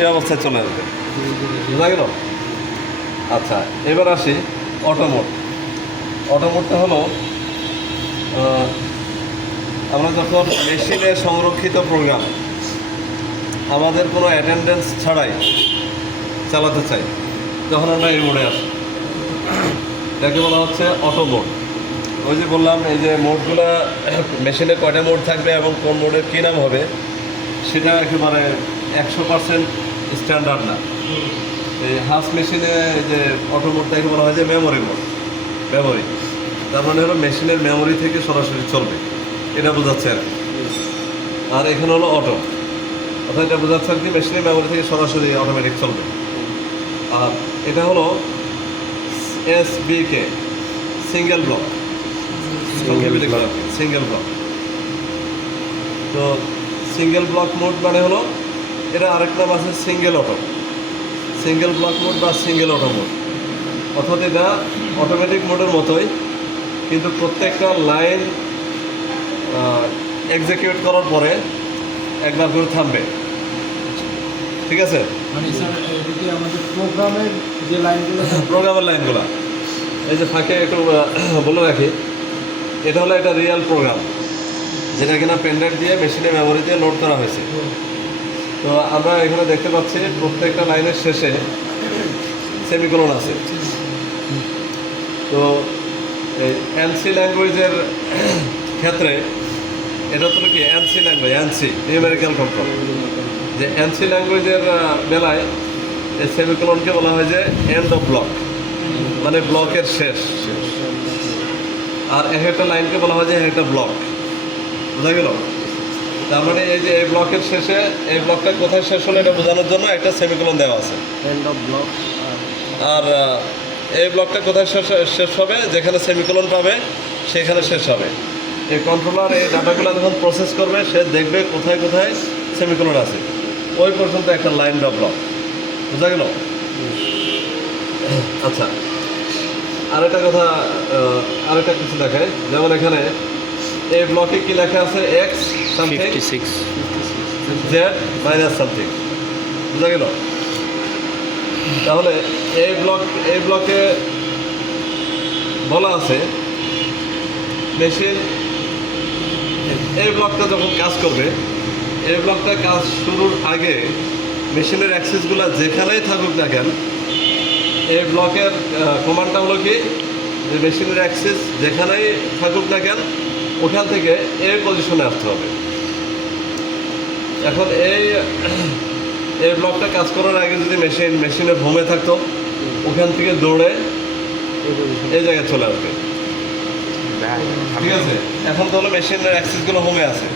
এই অবস্থায় চলে আসবে। বুঝা গেল? আচ্ছা, এবার আসি অটো মোড। অটো মোডটা হলো আমরা যখন মেশিনে সংরক্ষিত প্রোগ্রাম আমাদের কোনো অ্যাটেন্ডেন্স ছাড়াই চালাতে চাই, তখন আমরা এই মোডে আসি। এটাকে বলা হচ্ছে অটো মোড। ওই যে বললাম, এই যে মোডগুলো মেশিনে কয়টা মোড থাকবে এবং কোন মোডের কী নাম হবে সেটা একেবারে 100% স্ট্যান্ডার্ড না। এই হাস মেশিনে যে অটো মোডটাকে বলা হয় যে মেমোরি মোড। মেমোরি তার মানে হলো মেশিনের মেমোরি থেকে সরাসরি চলবে, এটা বোঝাচ্ছে আর কি। আর এখানে হলো অটো, অর্থাৎ এটা বোঝাচ্ছে আর কি মেশিনের মেমোরি থেকে সরাসরি অটোমেটিক চলবে। আর এটা হলো SBK, single block. Single block. তো সিঙ্গেল ব্লক মোড মানে হলো, এটা আরেক নাম আছে single auto, single block mode বা সিঙ্গেল অটো মোড। অর্থাৎ এটা অটোমেটিক মোডের মতোই, কিন্তু প্রত্যেকটা লাইন এক্সিকিউট করার পরে একবার করে থামবে। ঠিক আছে? মানে স্যার এদিকে আমাদের প্রোগ্রামের যে লাইনগুলো প্রোগ্রামের লাইনগুলো এই যে ফাঁকে একটু বলে রাখি, এটা হলো একটা রিয়েল প্রোগ্রাম যেটা কিনা পেনড্রাইভ দিয়ে মেশিনে মেমোরি দিয়ে লোড করা হয়েছে। তো আমরা এখানে দেখতে পাচ্ছি প্রত্যেকটা লাইনের শেষে সেমিকোলন আছে। তো এই এনসি ল্যাঙ্গুয়েজের ক্ষেত্রে এটা তো কি NC language, NC numerical control. যে এনসি ল্যাঙ্গুয়েজের বেলায় এই সেমিকোলনকে বলা হয় যে এন্ড অফ ব্লক, মানে ব্লকের শেষ। আর এক একটা লাইনকে বলা হয় যে এক একটা ব্লক। বোঝা গেল? তার মানে এই যে এই ব্লকের শেষে এই ব্লকটা কোথায় শেষ হলো এটা বোঝানোর জন্য একটা সেমিকোলন দেওয়া আছে। End of block. আর এই ব্লকটা কোথায় শেষ হবে, যেখানে সেমিকোলন পাবে সেখানে শেষ হবে। এই কন্ট্রোলার এই ডাটাগুলো যখন প্রসেস করবে সে দেখবে কোথায় কোথায় সেমিকোলন আছে, ওই পর্যন্ত একটা লাইন বা ব্লক। বোঝা গেল? আচ্ছা, আরেকটা কথা, আরেকটা কিছু দেখায়। যেমন এখানে এই ব্লকে কি লেখা আছে, x something 56 Z minus something. বুঝা গেল? তাহলে এই ব্লকে বলা আছে মেশিন এই ব্লকটা যখন কাজ করবে, এই ব্লকটা কাজ শুরুর আগে মেশিনের অ্যাক্সেসগুলো যেখানেই থাকুক না কেন, এই ব্লকের কমান্ডটা হলো কি, যে মেশিনের অ্যাক্সেস যেখানেই থাকুক না কেন ওখান থেকে এই পজিশনে আসতে হবে। এখন এই ব্লকটা কাজ করার আগে যদি মেশিনের হোমে থাকতো, ওখান থেকে দৌড়ে এই জায়গায় চলে আসবে। ঠিক আছে? এখন তো হলো মেশিনের অ্যাক্সেসগুলো হোমে আছে।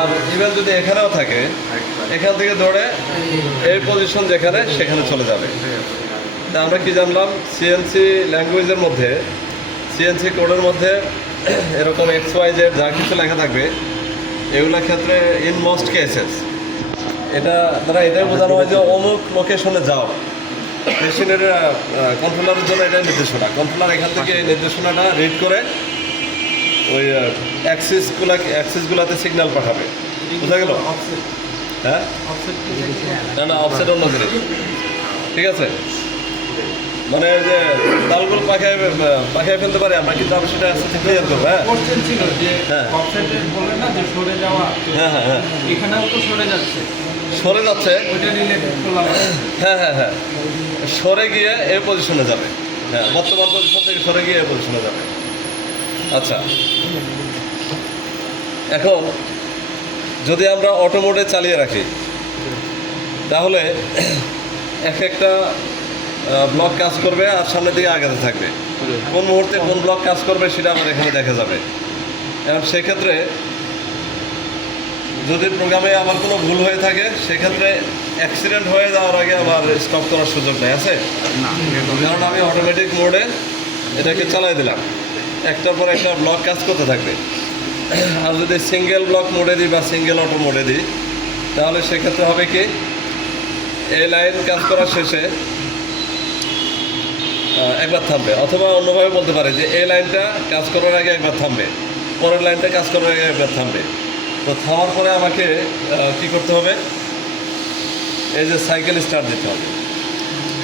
আর ইভেন যদি এখানেও থাকে, এখান থেকে দৌড়ে এই পজিশন যেখানে সেখানে চলে যাবে। তা আমরা কি জানলাম, সিএনসি ল্যাঙ্গুয়েজের মধ্যে, সিএনসি কোডের মধ্যে এরকম XYZ যা কিছু লেখা থাকবে, এগুলোর ক্ষেত্রে ইন মোস্ট কেসেস এটা দ্বারা এটাই বোঝানো হয় যে অমুক লোকেশনে যাও। মেশিনের কন্ট্রোলারের জন্য এটাই নির্দেশনা। কন্ট্রোলার এখান থেকে এই নির্দেশনাটা রিড করে ওই অ্যাক্সেসগুলোতে সিগন্যাল পাঠাবে। বোঝা গেল? হ্যাঁ, না অফসেট অন্য জিনিস। ঠিক আছে? মানে যে তালগুলো পাখিয়ে ফেলতে পারি আমরা, কিন্তু আমি সেটা আস্তে ক্লিয়ার করবো। হ্যাঁ, কোশ্চেন ছিল যে হ্যাঁ। অফসেটে বললেন না যে সরে যাওয়া, হ্যাঁ হ্যাঁ হ্যাঁ, এখানেও তো সরে যাচ্ছে, সরে যাচ্ছে। ওইটা রিলেটেড করলাম। হ্যাঁ হ্যাঁ হ্যাঁ, সরে গিয়ে এই পজিশনে যাবে। হ্যাঁ, বর্তমান পজিশন থেকে সরে গিয়ে এই পজিশনে যাবে। আচ্ছা, এখন যদি আমরা অটো মোডে চালিয়ে রাখি, তাহলে এক একটা ব্লক কাজ করবে আর সামনের দিকে আগাতে থাকবে। কোন মুহূর্তে কোন ব্লক কাজ করবে সেটা আমার এখানে দেখা যাবে। এবং সেক্ষেত্রে যদি প্রোগ্রামে আমার কোনো ভুল হয়ে থাকে, সেক্ষেত্রে অ্যাক্সিডেন্ট হয়ে যাওয়ার আগে আমার স্টপ করার সুযোগ নেই, আছে? কারণ আমি অটোমেটিক মোডে এটাকে চালাই দিলাম, একটার পর একটা ব্লক কাজ করতে থাকবে। আর যদি সিঙ্গেল ব্লক মোডে দিই বা সিঙ্গেল অটো মোডে দিই, তাহলে সেক্ষেত্রে হবে কি, এই লাইন কাজ করার শেষে একবার থামবে, অথবা অন্যভাবে বলতে পারে যে এই লাইনটা কাজ করার আগে একবার থামবে, পরের লাইনটা কাজ করার আগে একবার থামবে। তো থামার পরে আমাকে কি করতে হবে, এই যে সাইকেল স্টার্ট দিতে হবে।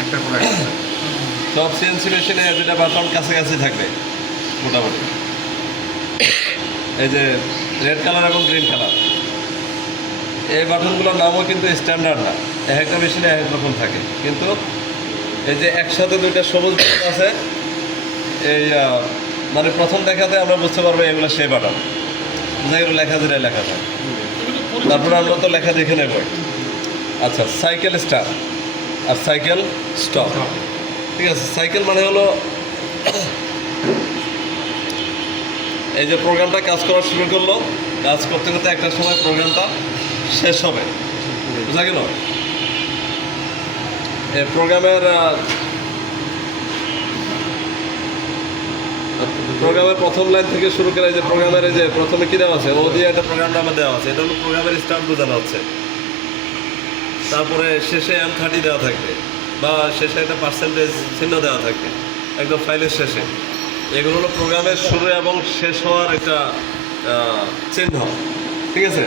একটা করে একটা। সব সিএনসি মেশিনে দুটা বাটন কাছাকাছি থাকবে মোটামুটি। এই যে রেড কালার এবং গ্রিন কালার, এই বাটনগুলোর নামও কিন্তু স্ট্যান্ডার্ড না, এক একটা মেশিনে এক এক রকম থাকে। কিন্তু এই যে একসাথে দুইটা সবুজ বাটন আছে, এই মানে প্রথম দেখাতে আমরা বুঝতে পারবো এগুলো সেই বাটন, যেগুলো লেখা দিলে লেখা থাকে। তারপরে আমরা তো লেখা দেখে নেব। আচ্ছা, সাইকেল স্টার্ট আর সাইকেল স্টপ। ঠিক আছে, সাইকেল মানে হলো এই যে প্রোগ্রামটা কাজ করা শুরু করলো, কাজ করতে করতে একটা সময় প্রোগ্রামটা শেষ হবে, বুঝা গেল? এই প্রোগ্রামের প্রথম লাইন থেকে শুরু করে এই যে প্রোগ্রামের এই যে প্রথমে কী দেওয়া আছে, ও দিয়ে একটা প্রোগ্রাম নামে দেওয়া আছে, এটা হলো প্রোগ্রামের স্টার্ট বোঝানো হচ্ছে। তারপরে শেষে M30 দেওয়া থাকবে, বা শেষে একটা পার্সেন্টেজ চিহ্ন দেওয়া থাকবে একদম ফাইলের শেষে। এগুলো হলো প্রোগ্রামের শুরু এবং শেষ হওয়ার একটা চিহ্ন। ঠিক আছে,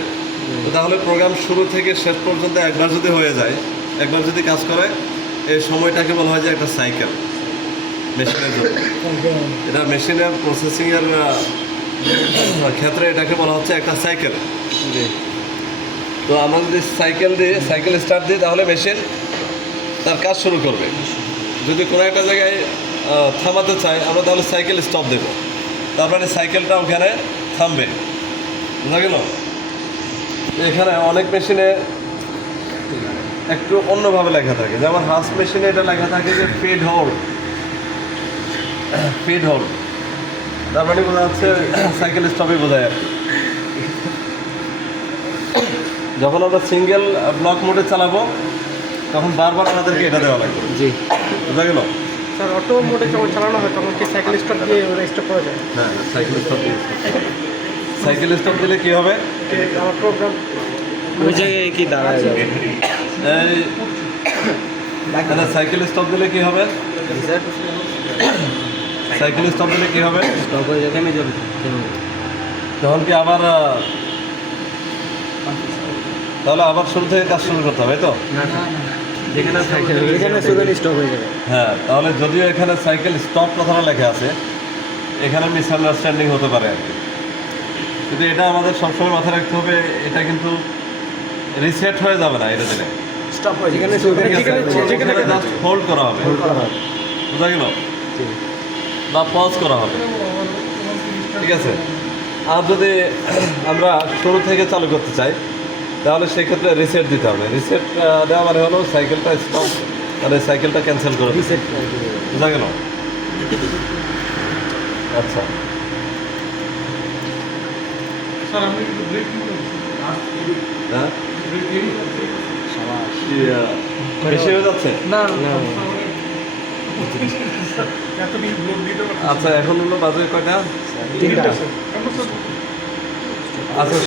তো তাহলে প্রোগ্রাম শুরু থেকে শেষ পর্যন্ত একবার যদি হয়ে যায়, একবার যদি কাজ করে, এই সময়টাকে বলা হয় যে একটা সাইকেল মেশিনের জন্য। এটা মেশিনের প্রসেসিংয়ের ক্ষেত্রে এটাকে বলা হচ্ছে একটা সাইকেল। তো আমরা যদি সাইকেল স্টার্ট দিই, তাহলে মেশিন তার কাজ শুরু করবে। যদি কোনো একটা জায়গায় থামাতে চাই আমরা, তাহলে সাইকেল স্টপ দেবো, তারপরে সাইকেলটা ওখানে থামবে, বুঝা গেল? এখানে অনেক মেশিনে একটু অন্যভাবে লেখা থাকে, যেমন হাস মেশিনে এটা লেখা থাকে যে ফিড হোল্ড, তার মানে বোঝা যাচ্ছে সাইকেল স্টপে বোঝায় আর কি। যখন আমরা সিঙ্গেল ব্লক মোডে চালাবো, তখন বারবার আমাদেরকে এটা দেওয়া লাগবে। জি, বুঝা গেল? স্যার অটো মোডে যখন চালানো হয় তখন কি সাইকেল স্টপ দিয়ে স্টপ করা যায়? হ্যাঁ, সাইকেল স্টপ দিলে কি হবে? আমার প্রোগ্রাম ওই জায়গায় কি দাঁড়ায় যাবে? এই সাইকেল স্টপ দিলে কি হবে? সাইকেল স্টপ দিলে কি হবে? স্টপ হয়ে যাবে, থেমে যাবে। তখন কি আবার তাহলে আবার শুরু থেকে কাজ শুরু করতে হবে, তো? যেখানে সাইকেল স্টপ হয়ে যাবে। হ্যাঁ, তাহলে যদিও এখানে সাইকেল স্টপ কথাটা লেখা আছে, এখানে মিসআন্ডারস্ট্যান্ডিং হতে পারে আর কি। কিন্তু এটা আমাদের সবসময় মাথায় রাখতে হবে, এটা কিন্তু রিসেট হয়ে যাবে না এটা দিলে, স্টপ হয়ে যেখানে জাস্ট হোল্ড করা হবে, বুঝা গেল? বা পজ করা হবে, ঠিক আছে? আর যদি আমরা শুরু থেকে চালু করতে চাই, তাহলে সেক্ষেত্রে রিসেট দিতে হবে। রিসেট দেওয়া মানে হলো সাইকেলটা স্টপ, মানে সাইকেলটা ক্যান্সেল করে রিসেট বুঝা গেল? আচ্ছা, স্যার আমি একটু ব্রেক নিতে হ্যাঁ, ব্রেক কি, বেশি হয়ে যাচ্ছে? না এতদিন ব্লক দিতে পারছি আচ্ছা, এখন হলো বাজে কয়টা? 3টা। আমরা স্যার আচ্ছা,